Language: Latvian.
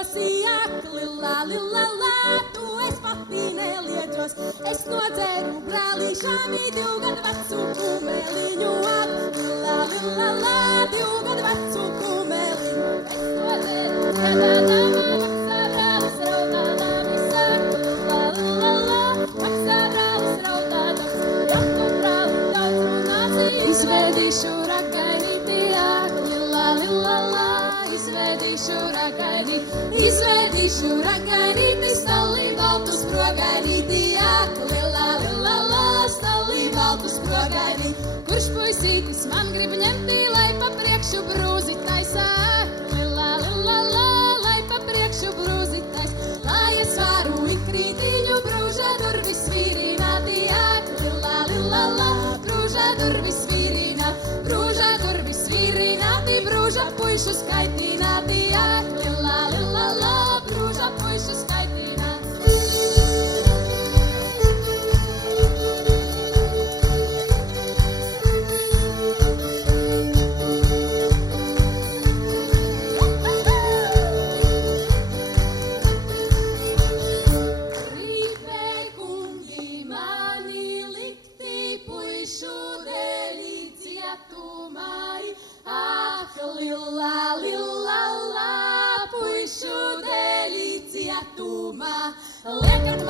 esi akli, la, la, la, tu es pati neliecos. Es nodzēru brālīšām 2 gadu vecu kumeliņu akli, la, la, la, 2 gadu vecu kumeliņu. Es nodzēru gadādām, maksā brālis raudādām, izsaka, la, la, la, maksā brālis raudādams, ja tu brāli daudz runāsi, izvedīšu ragainīti akli, la, la, izvedīšu ragainīti, stāvībaltu sprogainīti, akli, la, stāvībaltu sprogainīti. Kurš puisītis man grib ņemtī, lai pa priekšu brūzitais, akli, la, lai pa priekšu brūzitais. Lai es varu ikrītiņu brūža durvis vīrināti, akli, la, brūža durvis vīrināti, brūža durvis vīrināti, brūža puišu skaitināti, akli, la, brūža puišu skaitināti. Gribēj kungi mani likti puišu dēļ cietumai, akli, la, puišu dēļ cietumā. Liekam